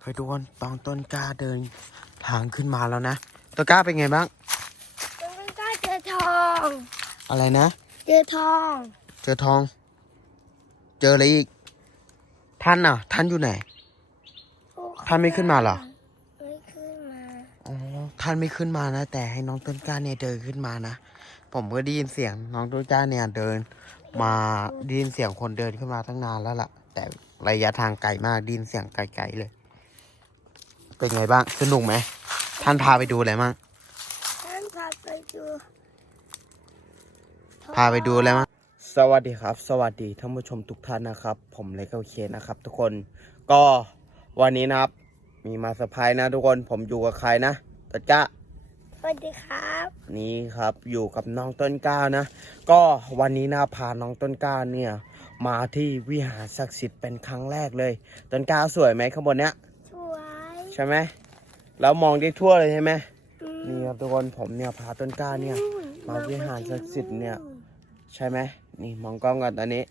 เคยทุกคนตองต้นกล้าเดินทางขึ้นมาแล้วนะต้นกล้าเป็นไงบ้าง ต้นกล้าเจอทอง อะไรนะ เจอทอง เจอทอง เจออะไรอีก ท่านอะ ท่านอยู่ไหน ท่านไม่ขึ้นมาเหรอ ไม่ขึ้นมา อ๋อ ท่านไม่ขึ้นมานะ แต่ให้น้องต้นกล้าเนี่ยเดินขึ้นมานะ ผมก็ได้ยินเสียงน้องต้นกล้าเนี่ยเดิน มาได้ยินเสียงคนเดินขึ้นมาตั้งนานแล้วล่ะ แต่ระยะทางไกลมากได้ยินเสียงไกลๆเลย เป็นไงบ้าง สนุกไหม ท่านพาไปดูอะไรมั่งท่านพาไปดูพาไปดูอะไรมั้งสวัสดีครับ สวัสดีท่านผู้ชมทุกท่านนะครับ ผมเล็กโอเคนะครับ ทุกคน ก็วันนี้นะครับ มีมาเซอร์ไพรส์นะทุกคน ผมอยู่กับใครนะต้นกล้าสวัสดีครับ นี่ครับอยู่กับน้องต้นกล้านะ ก็วันนี้นะพาน้องต้นกล้าเนี่ย มาที่วิหารศักดิ์สิทธิ์เป็นครั้งแรกเลย ต้นกล้าสวยไหมข้างบนเนี้ยสวย ใช่ไหมแล้วมองได้ทั่วเลยใช่ไหมอืมนี่ครับทุกคนผมเนี่ยพาต้นกล้าเนี่ย มาวิหารศักดิ์สิทธิ์เนี่ย ใช่ไหมนี่มองกล้องก่อนตอนนี้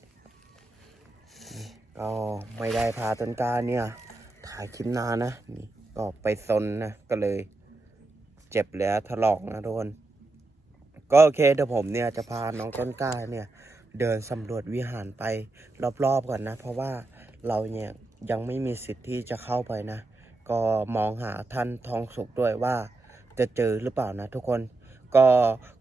นี่ก็ไม่ได้พาต้นกล้าเนี่ย ถ่ายคลิปนานนะนี่ก็ไปซนนะก็เลย เจ็บแล้วถลอกนะทุกคนก็โอเคเดี๋ยวผมเนี่ยจะพาน้องต้นกล้าเนี่ย เดินสำรวจวิหารไปรอบๆก่อนนะ เพราะว่าเราเนี่ยยังไม่มีสิทธิ์ที่จะเข้าไปนะ ก็มองหาท่านทองสุกด้วยว่า จะเจอหรือเปล่านะทุกคน ก็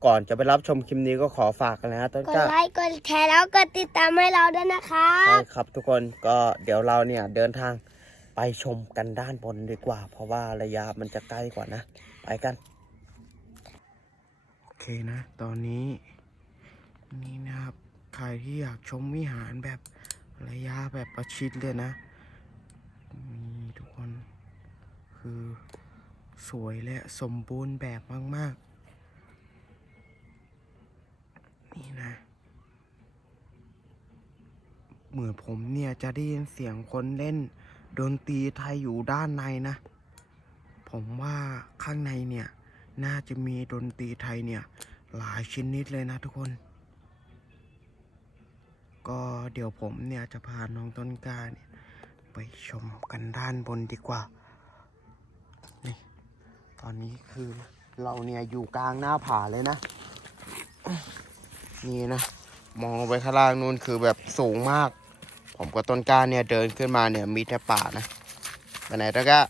ก่อนจะไปรับชมคลิปนี้ก็ขอฝากกันนะต้นกดกล้าไลค์กดแชร์แล้วกดติดตามให้เราด้วยนะครัใช่บ ครับทุกคนก็เดี๋ยวเราเนี่ยเดินทางไปชมกันด้านบนดีกว่า เพราะว่าระยะมันจะใกล้กว่านะ ไปกัน โอเคนะ ตอนนี้ นี่นะครับ ใครที่อยากชมวิหารแบบระยะแบบประชิดเลยนะนี่ทุกคน คือ สวยและสมบูรณ์แบบมาก ๆ นี่นะ เหมือนผมเนี่ยจะได้ยินเสียงคนเล่น ดนตรีไทยอยู่ด้านในนะ ผมว่าข้างในเนี่ย น่าจะมีดนตรีไทยเนี่ย หลายชนิดเลยนะทุกคนก็เดี๋ยวผมเนี่ยจะพาน้องต้นกล้าเนี่ยไปชมกันด้านบนดีกว่า นี่ตอนนี้คือเราเนี่ยอยู่กลางหน้าผาเลยนะ นี่นะ มองไปข้างล่างนู่นคือแบบสูงมาก ผมกับต้นกล้าเนี่ยเดินขึ้นมาเนี่ยมีแต่ป่านะไปไหนต้นกล้า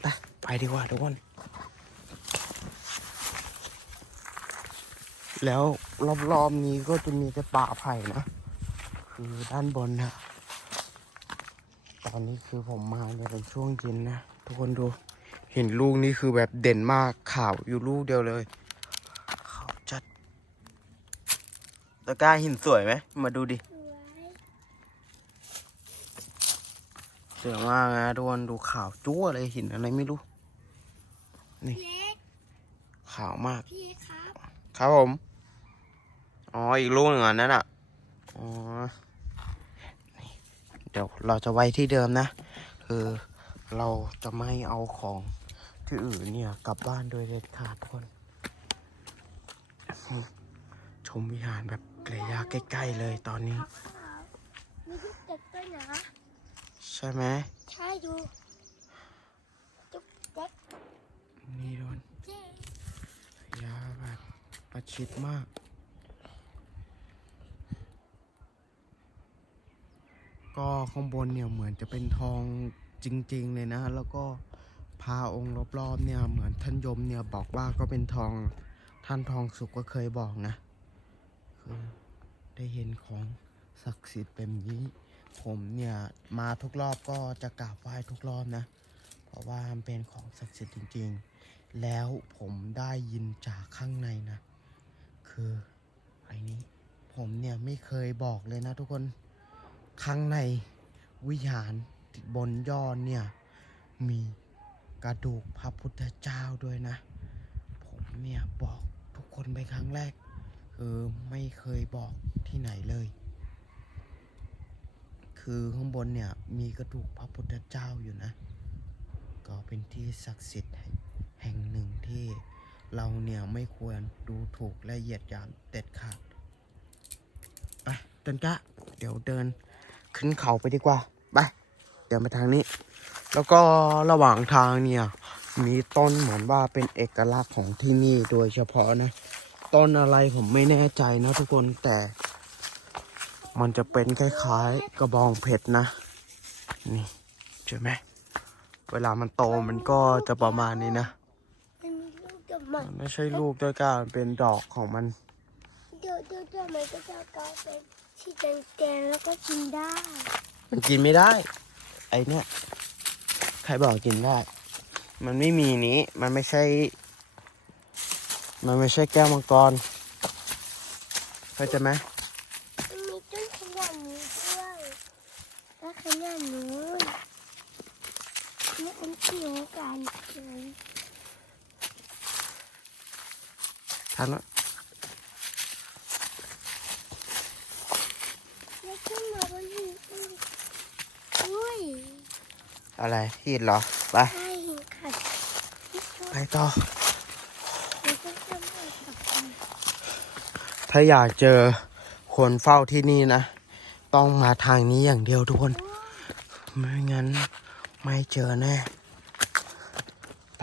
ไปไปดีกว่าทุกคน แล้วรอบๆนี้ก็จะมีแต่ป่าไผ่นะ คือด้านบนนะตอนนี้คือผมมาเนี่ยเป็นช่วงเย็นนะ ทุกคนดู เห็นลูกนี่คือแบบเด่นมากข่าวอยู่ลูกเดียวเลยขาวจัดตะกร้าหินสวยไหมมาดูดิสวยมากนะทุกคนดูขาวจั่วเลยหินอะไรไม่รู้ นี่เล็กขาวมาก พี่ครับ ครับผม อ๋อ อีกลูกหนึ่งอันนั้นอะ อ๋อนี่เดี๋ยวเราจะไว้ที่เดิมนะ คือ เราจะไม่เอาของที่อื่นเนี่ยกลับบ้านโดยเด็ดขาดทุกคนอืมชมวิหารแบบระยะใกล้ๆเลยตอนนี้ มีลูกเด็กด้วยนะใช่ไหมใช่ดูจุ๊บเด็กนี่โดนเจ๊ยาแบบประชิดมากก็ข้างบนเนี่ยเหมือนจะเป็นทอง จริงๆเลยนะ แล้วก็พาองค์รอบๆเนี่ยเหมือนท่านยมเนี่ยบอกว่าก็เป็นทองท่านทองสุกก็เคยบอกนะคือได้เห็นของศักดิ์สิทธิ์แบบนี้ ผมเนี่ยมาทุกรอบก็จะกราบไหว้ทุกรอบนะ เพราะว่ามันเป็นของศักดิ์สิทธิ์จริง ๆ แล้วผมได้ยินจากข้างในนะ คือไอ้นี้ผมเนี่ยไม่เคยบอกเลยนะทุกคนข้างในวิหาร บนยอดเนี่ย มีกระดูกพระพุทธเจ้าด้วยนะ ผมเนี่ยบอกทุกคนไปครั้งแรก คือไม่เคยบอกที่ไหนเลย คือข้างบนเนี่ยมีกระดูกพระพุทธเจ้าอยู่นะ ก็เป็นที่ศักดิ์สิทธิ์แห่งหนึ่งที่เราเนี่ยไม่ควรดูถูกและเหยียดหยามเด็ดขาดไปต้นกะเดี๋ยวเดินขึ้นเขาไปดีกว่า ดินไปทางนี้ แล้วก็ระหว่างทางเนี่ย มีต้นเหมือนว่าเป็นเอกลักษณ์ของที่นี่โดยเฉพาะนะ ต้นอะไรผมไม่แน่ใจนะทุกคนแต่ มันจะเป็นคล้ายๆ กระบองเพชรนะ นี่ใช่ไหมเวลามันโตมันก็จะประมาณนี้นะมันมีลูกเดี๋ยวมันมันไม่ใช่ลูกด้วยกันมันเป็นดอกของมันเดี๋ยวเดี๋ยวเดี๋ยวมันก็จะกลายเป็นสีแดงๆแล้วก็กินได้ มันกินไม่ได้ ไอเนี้ยใครบอกกินได้ มันไม่มีนี้ มันไม่ใช่ มันไม่ใช่แก้วมังกร เข้าใจไหมมันมีต้นขนาดนี้ด้วยและขนาดนู้นนี่เป็นเขียวกันเลยทันแล้วแล้วขึ้นมาบนหินอุ้ยอุ้ย อะไรหินเหรอ ไป ใช่หินขัดที่ชอบไปต่อมันก็จะไม่กลับมาถ้าอยากเจอคนเฝ้าที่นี่นะ ต้องมาทางนี้อย่างเดียวทุกคน ไม่งั้นไม่เจอแน่ไป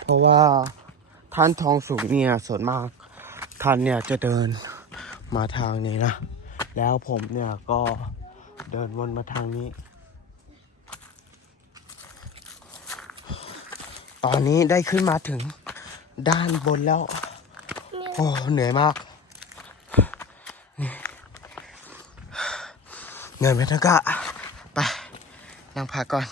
เพราะว่าท่านทองสุกเนี่ยส่วนมากท่านเนี่ยจะเดินมาทางนี้นะ แล้วผมเนี่ยก็เดินวนมาทางนี้ ตอนนี้ได้ขึ้นมาถึงด้านบนแล้ว โอ้เหนื่อยมาก เหนื่อยไหมทักกะไป นั่งพักก่อน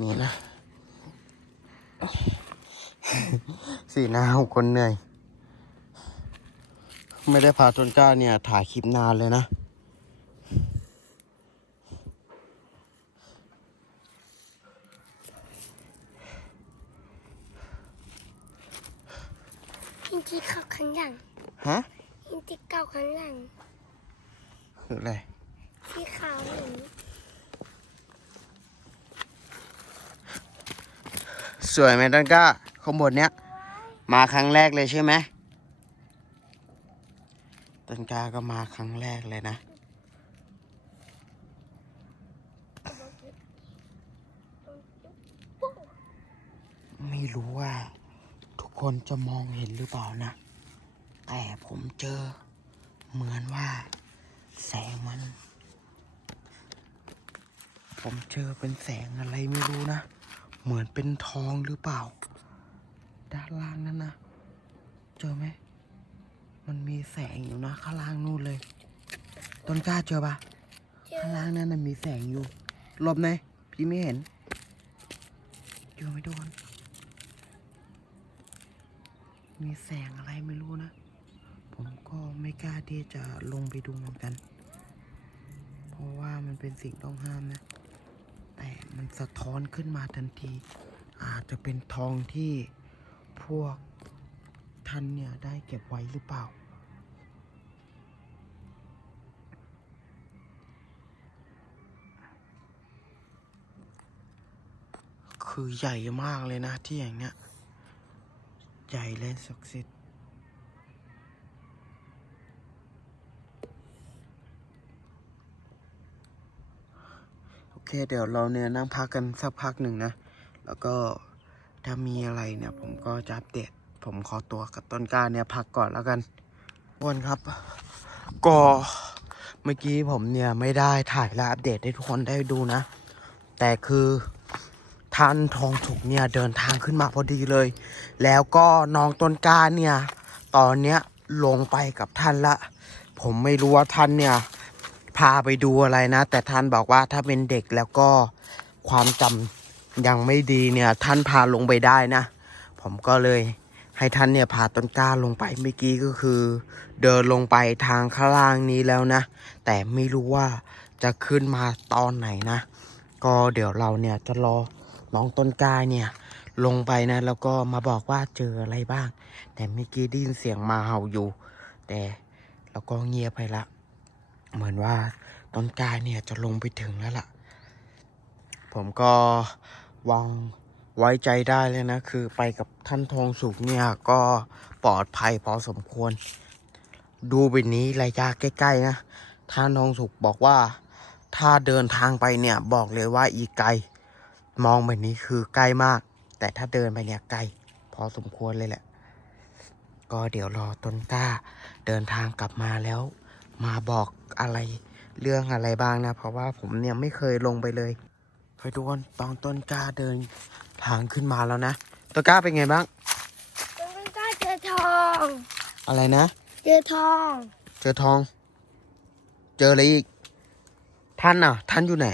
นี่นะ สีหน้าของคนเหนื่อย ไม่ได้พาต้นกล้าเนี่ย ถ่ายคลิปนานเลยนะหินที่เก่าข้างหลังฮะหินที่เก่าข้างหลังคืออะไรที่ขาวเหมือนสวยไหมต้นกล้าข้างบนเนี้ย มาครั้งแรกเลยใช่ไหมต้นกล้าก็มาครั้งแรกเลยนะ ไม่รู้ว่า ทุกคนจะมองเห็นหรือเปล่านะ แต่ผมเจอเหมือนว่า แสงมัน ผมเจอเป็นแสงอะไรไม่รู้นะ เหมือนเป็นทองหรือเปล่า ด้านล่างนั่นนะเจอไหมมันมีแสงอยู่นะข้างล่างนู่นเลย ต้นกล้าเจอปะเจอข้างล่างนั่นน่ะมีแสงอยู่หลบหน่อยพี่ไม่เห็นเจอไหมทุกคนมีแสงอะไรไม่รู้นะ ผมก็ไม่กล้าที่จะลงไปดูเหมือนกัน เพราะว่ามันเป็นสิ่งต้องห้ามนะ แต่มันสะท้อนขึ้นมาทันที อาจจะเป็นทองที่ พวกท่านเนี่ยได้เก็บไว้หรือเปล่า คือใหญ่มากเลยนะที่อย่างเนี้ย ใหญ่และศักดิ์สิทธิ์โอเค เดี๋ยวเราเนี่ยนั่งพักกันสักพักหนึ่งนะ แล้วก็ ถ้ามีอะไรเนี่ยผมก็จะอัปเดต ผมขอตัวกับต้นกล้าเนี่ยพักก่อนแล้วกันทุกคนครับ ก็เมื่อกี้ผมเนี่ยไม่ได้ถ่ายและอัปเดตให้ทุกคนได้ดูนะ แต่คือท่านทองสุกเนี่ยเดินทางขึ้นมาพอดีเลย แล้วก็น้องต้นกล้าเนี่ย ตอนเนี้ยลงไปกับท่านละ ผมไม่รู้ว่าท่านเนี่ย พาไปดูอะไรนะ แต่ท่านบอกว่าถ้าเป็นเด็กแล้วก็ความจำ ยังไม่ดีเนี่ยท่านพาลงไปได้นะ ผมก็เลยให้ท่านเนี่ยพาต้นกล้าลงไปเมื่อกี้ก็คือ เดินลงไปทางข้างล่างนี้แล้วนะ แต่ไม่รู้ว่าจะขึ้นมาตอนไหนนะ ก็เดี๋ยวเราเนี่ยจะรอน้องต้นกล้าเนี่ยลงไปนะ แล้วก็มาบอกว่าเจออะไรบ้าง แต่เมื่อกี้ได้ยินเสียงมาเห่าอยู่ แต่แล้วก็เงียบไปละ เหมือนว่าต้นกล้าเนี่ยจะลงไปถึงแล้วล่ะ ผมก็วางไว้ใจได้เลยนะ คือไปกับท่านทองสุกเนี่ยก็ปลอดภัยพอสมควร ดูแบบนี้ระยะใกล้ๆนะท่านทองสุกบอกว่า ถ้าเดินทางไปเนี่ยบอกเลยว่าอีกไกล มองแบบนี้คือใกล้มาก แต่ถ้าเดินไปเนี่ยไกล พอสมควรเลยแหละ ก็เดี๋ยวรอต้นกล้า เดินทางกลับมาแล้ว มาบอกอะไรเรื่องอะไรบ้างนะ เพราะว่าผมเนี่ยไม่เคยลงไปเลย ไปดูกันตอนต้นกล้าเดินทางขึ้นมาแล้วนะต้นกล้าเป็นไงบ้าง ต้นกล้าเจอทอง อะไรนะ เจอทอง เจอทอง เจออะไรอีก ท่านอะ ท่านอยู่ไหน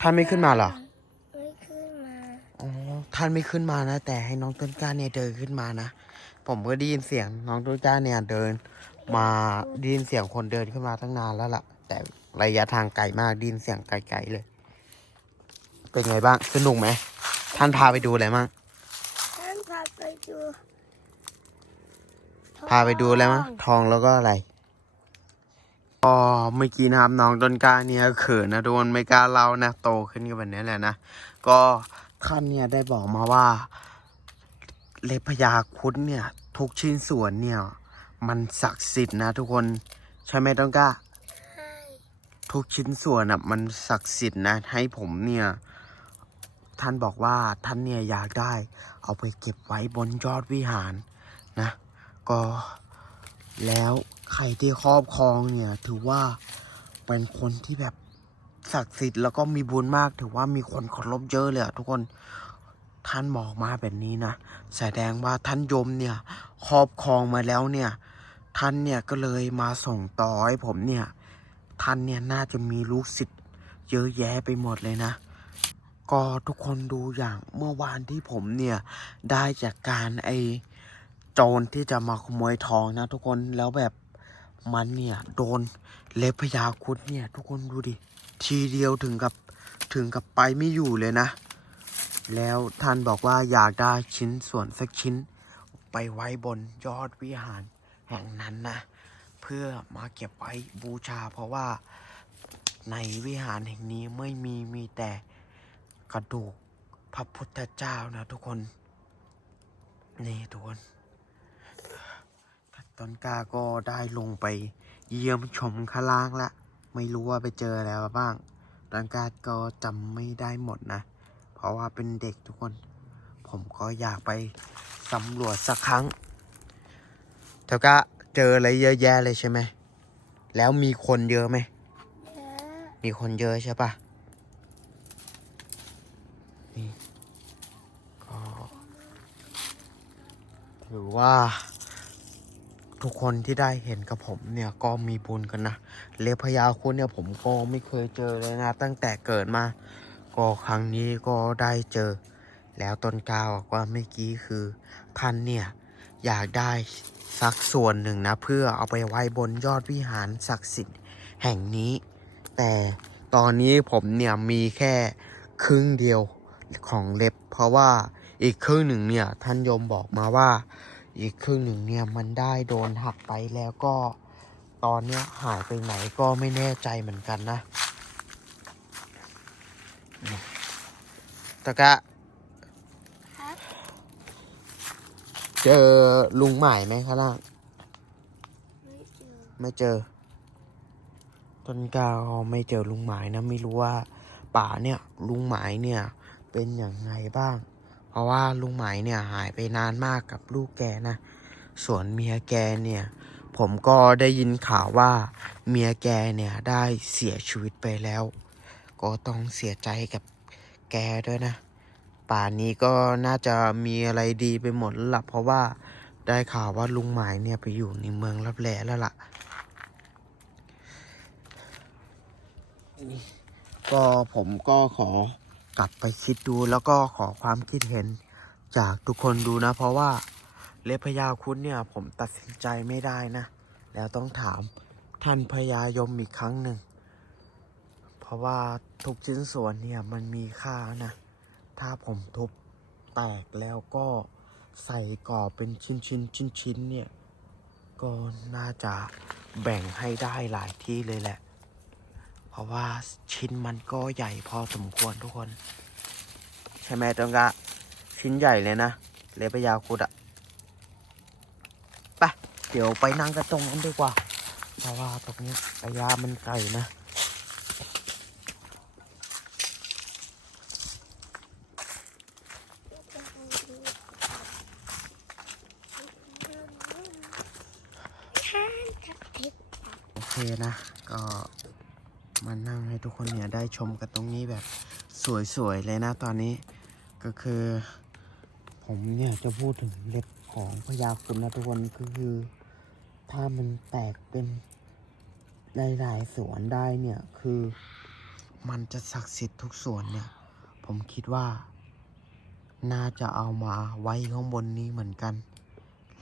ท่านไม่ขึ้นมาเหรอ ไม่ขึ้นมา อ๋อ ท่านไม่ขึ้นมานะ แต่ให้น้องต้นกล้าเนี่ยเดินขึ้นมานะ ผมก็ได้ยินเสียงน้องต้นกล้าเนี่ยเดิน มาได้ยินเสียงคนเดินขึ้นมาตั้งนานแล้วล่ะ แต่ระยะทางไกลมากได้ยินเสียงไกลๆเลย เป็นไงบ้างสนุกไหมท่านพาไปดูอะไรมั่งท่านพาไปดูทองพาไปดูอะไรมั้งทองแล้วก็อะไรก็เมื่อกี้นะครับน้องต้นกล้าเนี่ยเขินนะโดนไม่กล้าเล่านะโตขึ้นกันแบบนี้แหละนะก็ท่านเนี่ยได้บอกมาว่า เล็บพญาครุดเนี่ย ทุกชิ้นส่วนเนี่ย มันศักดิ์สิทธิ์นะทุกคนใช่ไหมต้นกล้าให้ทุกชิ้นส่วนอะมันศักดิ์สิทธิ์นะ ให้ผมเนี่ย ท่านบอกว่าท่านเนี่ยอยากได้ เอาไปเก็บไว้บนยอดวิหารนะ ก็แล้วใครที่ครอบครองเนี่ยถือว่าเป็นคนที่แบบศักดิ์สิทธิ์แล้วก็มีบุญมากถือว่ามีคนเคารพเยอะเลยอะทุกคนท่านบอกมาแบบนี้นะแสดงว่าท่านยมเนี่ยครอบครองมาแล้วเนี่ย ท่านเนี่ยก็เลยมาส่งต่อให้ผมเนี่ย ท่านเนี่ยน่าจะมีลูกศิษย์เยอะแยะไปหมดเลยนะ ก็ทุกคนดูอย่างเมื่อวานที่ผมเนี่ยได้จากการไอโจรที่จะมาขโมยทองนะทุกคนแล้วแบบมันเนี่ยโดนเล็บพญาคุดเนี่ย ทุกคนดูดิ ทีเดียวถึงกับถึงกับไปไม่อยู่เลยนะ แล้วท่านบอกว่าอยากได้ชิ้นส่วนสักชิ้น ไปไว้บนยอดวิหารแห่งนั้นนะ เพื่อมาเก็บไว้บูชาเพราะว่าในวิหารแห่งนี้ไม่มีมีแต่ กระดูกพระพุทธเจ้านะทุกคน นี่ทุกคนต้นกล้าก็ได้ลงไปเยี่ยมชมข้างล่างละไม่รู้ว่าไปเจออะไรมาบ้างต้นกล้าก็จำไม่ได้หมดนะ เพราะว่าเป็นเด็กทุกคน ผมก็อยากไปสำรวจสักครั้งแต่ก็เจออะไรเยอะแยะเลยใช่ไหม แล้วมีคนเยอะไหมเยอะมีคนเยอะใช่ปะ นี่ก็ถือว่า ทุกคนที่ได้เห็นกับผมเนี่ยก็มีบุญกันนะเลพยาคุณเนี่ยผมก็ไม่เคยเจอเลยนะ ตั้งแต่เกิดมา ก็ครั้งนี้ก็ได้เจอ แล้วต้นกล้าบอกว่าเมื่อกี้คือท่านเนี่ยอยากได้สักส่วนหนึ่งนะ เพื่อเอาไปไว้บนยอดวิหารศักดิ์สิทธิ์แห่งนี้ แต่ตอนนี้ผมเนี่ยมีแค่ครึ่งเดียว ของเล็บ เพราะว่าอีกครึ่งหนึ่งเนี่ยท่านโยมบอกมาว่า อีกครึ่งหนึ่งเนี่ยมันได้โดนหักไปแล้วก็ตอนเนี้ยหายไปไหนก็ไม่แน่ใจเหมือนกันนะตะกะเจอลุงใหม่ไหมข้างล่างไม่เจอ ต้นกาไม่เจอลุงหมายนะ ไม่รู้ว่าป่าเนี่ย ลุงหมายเนี่ย เป็นอย่างไงบ้าง เพราะว่าลุงหมายเนี่ยหายไปนานมากกับลูกแกนะ ส่วนเมียแกเนี่ย ผมก็ได้ยินข่าวว่าเมียแกเนี่ยได้เสียชีวิตไปแล้ว ก็ต้องเสียใจกับแกด้วยนะ ป่านนี้ก็น่าจะมีอะไรดีไปหมดแล้วล่ะเพราะว่าได้ข่าวว่าลุงหมายเนี่ยไปอยู่ในเมืองรับแลแล้วล่ะ ก็ผมก็ขอ กลับไปคิดดูแล้วก็ขอความคิดเห็นจากทุกคนดูนะ เพราะว่าเลพยาคุณเนี่ยผมตัดสินใจไม่ได้นะ แล้วต้องถามท่านพญายมอีกครั้งหนึ่ง เพราะว่าทุกชิ้นส่วนเนี่ยมันมีค่านะ ถ้าผมทุบแตกแล้วก็ใส่ก่อเป็นชิ้นชิ้นชิ้นชิ้นเนี่ย ก็น่าจะแบ่งให้ได้หลายที่เลยแหละ ราะว่าชิ้นมันก็ใหญ่พอสมควรทุกคน ใช่ไหมต้นกล้าชิ้นใหญ่เลยนะเลปยาวคุดอะไปเดี๋ยวไปนั่งกันตรงนั้นดีกว่า เพราะว่าตรงเนี้ยระยะมันไกลนะโอเคนะ ก็ มานั่งให้ทุกคนเนี่ยได้ชมกันตรงนี้แบบสวยๆเลยนะตอนนี้ ก็คือ ผมเนี่ยจะพูดถึงเล็บของพญาคุณนะทุกคนก็คือ ถ้ามันแตกเป็นหลายๆสวนได้เนี่ยคือ มันจะศักดิ์สิทธิ์ทุกสวนเนี่ย ผมคิดว่า น่าจะเอามาไว้ข้างบนนี้เหมือนกัน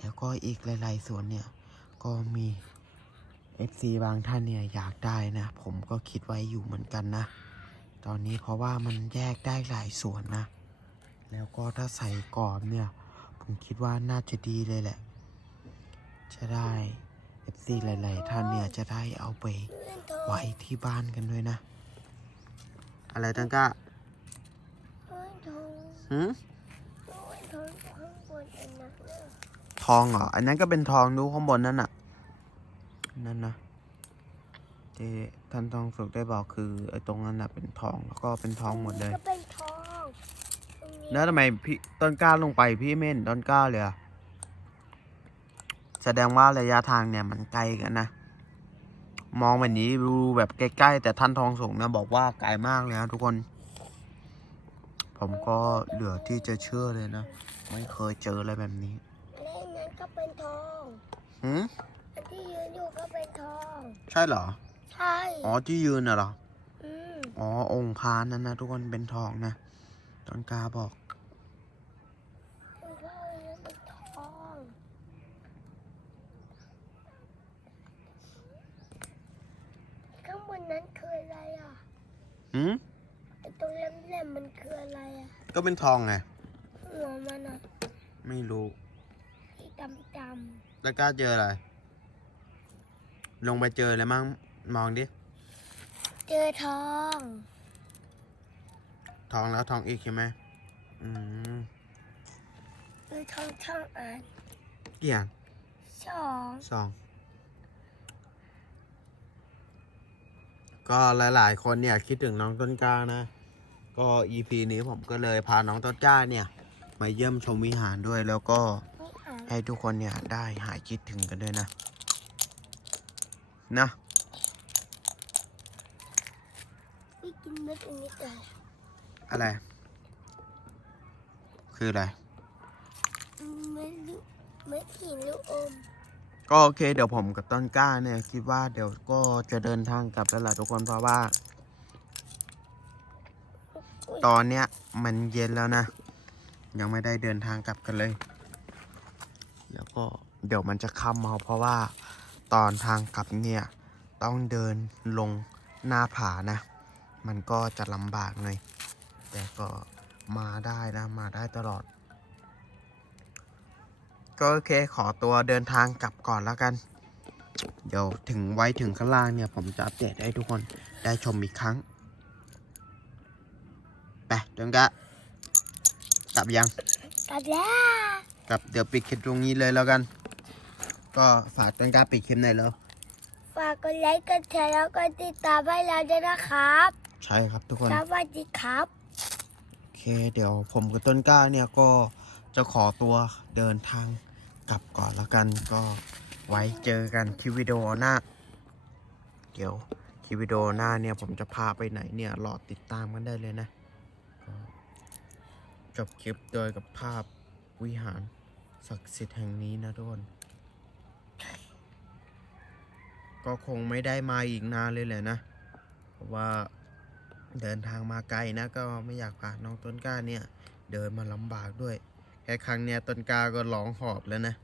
แล้วก็อีกหลาย ๆสวนเนี่ยก็มี FC บางท่านเนี่ยอยากได้นะ ผมก็คิดไว้อยู่เหมือนกันนะ ตอนนี้เพราะว่ามันแยกได้หลายส่วนนะ แล้วก็ถ้าใส่กรอบเนี่ย ผมคิดว่าน่าจะดีเลยแหละ จะได้ FC หลาย ๆ ท่านเนี่ยจะได้เอาไปเพื่อนโทรไว้ที่บ้านกันด้วยนะ อะไรตั้งก้าเพื่อนโทรหืมเพื่อนโทรข้างบนอันนั้นน่ะทองเหรอ อันนั้นก็เป็นทองดูข้างบนนั่นน่ะ นั่นนะ ที่ท่านทองสุขได้บอกคือไอ้ตรงนั้นน่ะเป็นทองแล้วก็เป็นทองหมดเลยก็เป็นทองตรงนี้แล้วทำไมพี่ต้นกล้าลงไปพี่ไม่เห็นต้นกล้าเลยอะแสดงว่าระยะทางเนี่ยมันไกลกันนะ มองแบบนี้ดูแบบใกล้ๆแต่ท่านทองสุกนะบอกว่าไกลมากเลยนะทุกคน ผมก็เหลือที่จะเชื่อเลยนะไม่เคยเจออะไรแบบนี้และอันนั้นก็เป็นทองหืมอันที่ยืนอยู่ก็เป็นทอง ใช่เหรอ ใช่อ๋อที่ยืนน่ะเหรออืมอ๋อองค์พานั่นนะทุกคนเป็นทองนะต้นกล้าบอกคือว่าอันนั้นเป็นทองข้างบนนั้นคืออะไรอะหืมไอตรงแหลมๆมันคืออะไรอะก็เป็นทองไง หัวมันอะไม่รู้สีดำแล้วกล้าเจออะไร ลงไปเจออะไรมั่ง มองดิๆเจอทอง ทองแล้วทองอีกใช่ไหมอืมเจอทองช่างอันกี่อย่างสองสอง ก็หลาย ๆ คนเนี่ยคิดถึงน้องต้นกล้านะ ก็ EP นี้ผมก็เลยพาน้องต้นกล้าเนี่ย มาเยี่ยมชมวิหารด้วยแล้วก็นี่อ่านให้ทุกคนเนี่ยได้หายคิดถึงกันด้วยนะ นะ ไม่ กินเม็ดอันนี้เลยอะไร คืออะไร เม็ดลูกเม็ดหินลูกอมก็โอเค เดี๋ยวผมกับต้นกล้าเนี่ย คิดว่าเดี๋ยวก็จะเดินทางกลับแล้วล่ะทุกคนเพราะว่าอุ๊ยตอนเนี้ยมันเย็นแล้วนะ ยังไม่ได้เดินทางกลับกันเลย แล้วก็เดี๋ยวมันจะค่ำเอาเพราะว่า ตอนทางกลับเนี่ย ต้องเดินลงหน้าผานะ มันก็จะลำบากหน่อย แต่ก็มาได้นะ มาได้ตลอด ก็โอเคขอตัวเดินทางกลับก่อนแล้วกัน เดี๋ยวถึงไว้ถึงข้างล่างเนี่ย ผมจะอัปเดตให้ทุกคนได้ชมอีกครั้ง ไปเดินกะกลับยัง กลับแล้วกลับเดี๋ยวปิดคลิปตรงนี้เลยแล้วกัน ก็ฝากต้นกล้าปิดคลิปหน่อยแล้ว ฝากกดไลค์ กดแชร์ แล้วก็ติดตามให้เราด้วยนะครับ ใช่ครับทุกคน สวัสดีครับ โอเค เดี๋ยวผมกับต้นกล้าเนี่ยก็จะขอตัวเดินทางกลับก่อนแล้วกันก็ไว้เจอกันคลิปวิดีโอหน้า เดี๋ยวคลิปวิดีโอหน้าเนี่ยผมจะพาไปไหนเนี่ยรอติดตามกันได้เลยนะก็จบคลิปโดยกับภาพวิหารศักดิ์สิทธิ์แห่งนี้นะทุกคน ก็คงไม่ได้มาอีกนานเลยแหละนะ เพราะว่า เดินทางมาไกลนะ ก็ไม่อยากพาน้องต้นกล้าเนี่ย เดินมาลำบากด้วย แค่ครั้งเนี้ยต้นกล้าก็ร้องหอบแล้วนะ